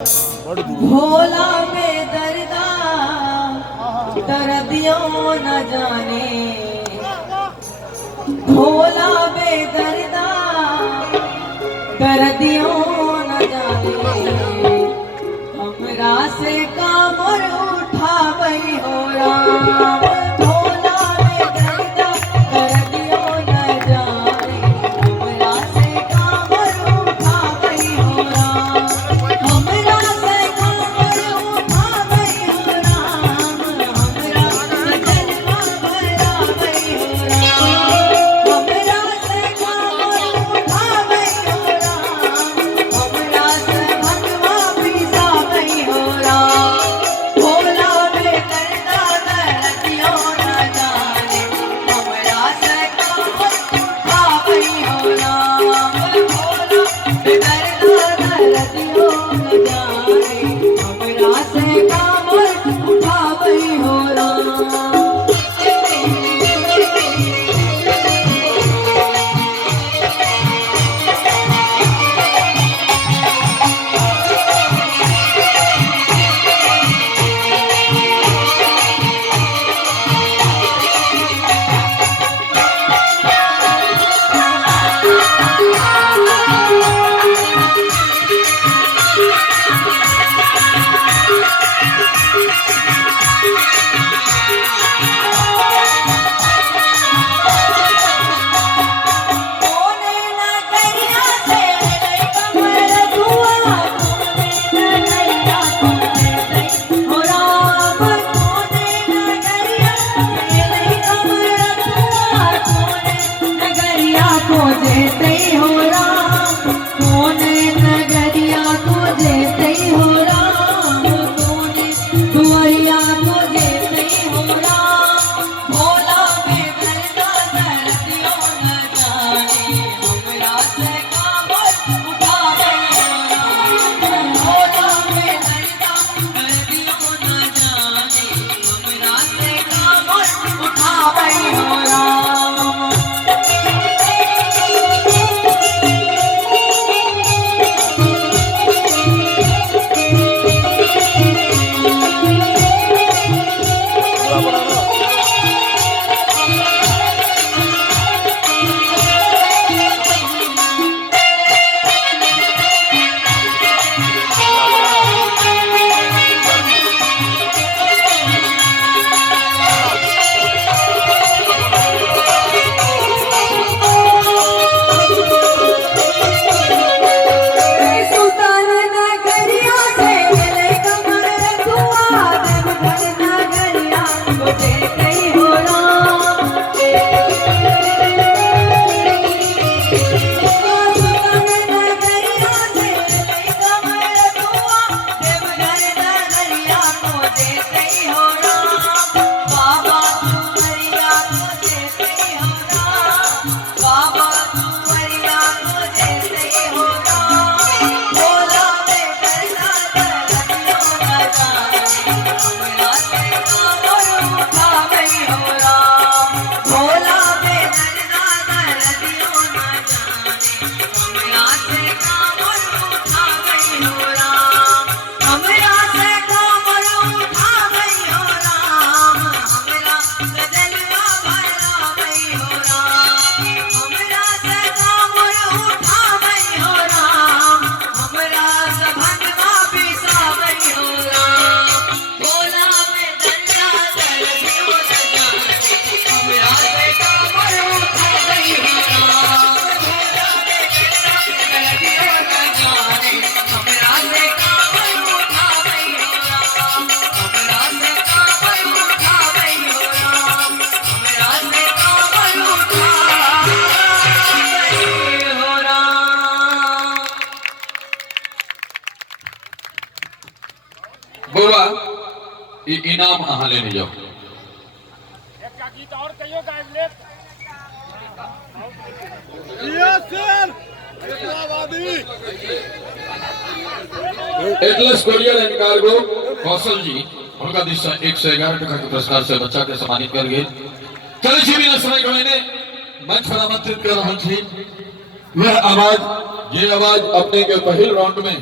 भोला बेदर्दा दर्दियों न जाने, भोला बेदर्दा दर्दियों न जाने, हमरा से कामर उठा बई हो राम। भोला बेदर्दा दर्दियों न जाने, हमरा से कामर उठा बई हो राम। हमरा से कामर उठा बई हो राम, हमरा से जलवा भरा बई हो राम। हमरा से कामर उठा बई हो राम, हमरा से भगवा पिसा बई हो राम। भोला बेदर्दा दर्दियों न जाने, हमरा से कामर उठा बई हो राम। भोला बेदर्दा दर्दियों न जाने, हमरा से कामर उठा बई हो राम। कोने नगरिया से लई कमर दुआ, कोने नगरिया को जैसे हो राम। कोने नगरिया से लई कमर दुआ, कोने नगरिया को जैसे हो राम। कोने नगरिया को जैसे हो राम, कोने दुआरिया को जैसे हो राम। भोला बेदर्दा दर्दियों न जाने, हमरा से कामर उठा बई हो राम। भोला बेदर्दा दर्दियों न जाने, हमरा से कामर उठा बई हो राम। सुल्तान नगरिया से लई कमर दुआ, देवघर नगरिया को जैसे हो राम। सुल्तान नगरिया से लई कमर दुआ, देवघर नगरिया को जैसे हो राम। बाबा दुआरिया को जैसे हो राम, बाबा दुआरिया को जैसे हो राम। भोला बेदर्दा दर्दियों न जाने, हमरा से कामर उठा बई हो राम। भोला बेदर्दा दर्दियों न जाने, हमरा से कामर उठा बई हो राम। हमरा से कामर उठा बई हो राम, हमरा से जलवा भरा बई हो राम। हमरा से कामर उठा बई हो राम, हमरा से भगवा पिसा बई हो राम। भोला बेदर्दा दर्दियों न जाने, हमरा से कामर उठा बई हो राम। भोला बेदर्दा दर्दियों न जाने, हमरा से कामर उठा बई हो राम। हमरा से कामर उठा बई हो राम, हमरा से कामर उठा बई हो राम। बउआ ई इनाम अहाँ लेने जाओ। एक गीत और कहियो गाइब ले। यस सर, इस्लामाबादी atlas courier and cargo Kaushal ji उनका दिशा 111 टका के पुरस्कार से बच्चा के सम्मानित कर गए। चले छी बिना समय गवाने मंच पर आमंत्रित कर रहल छी। यह आवाज अपने के पहिल राउंड में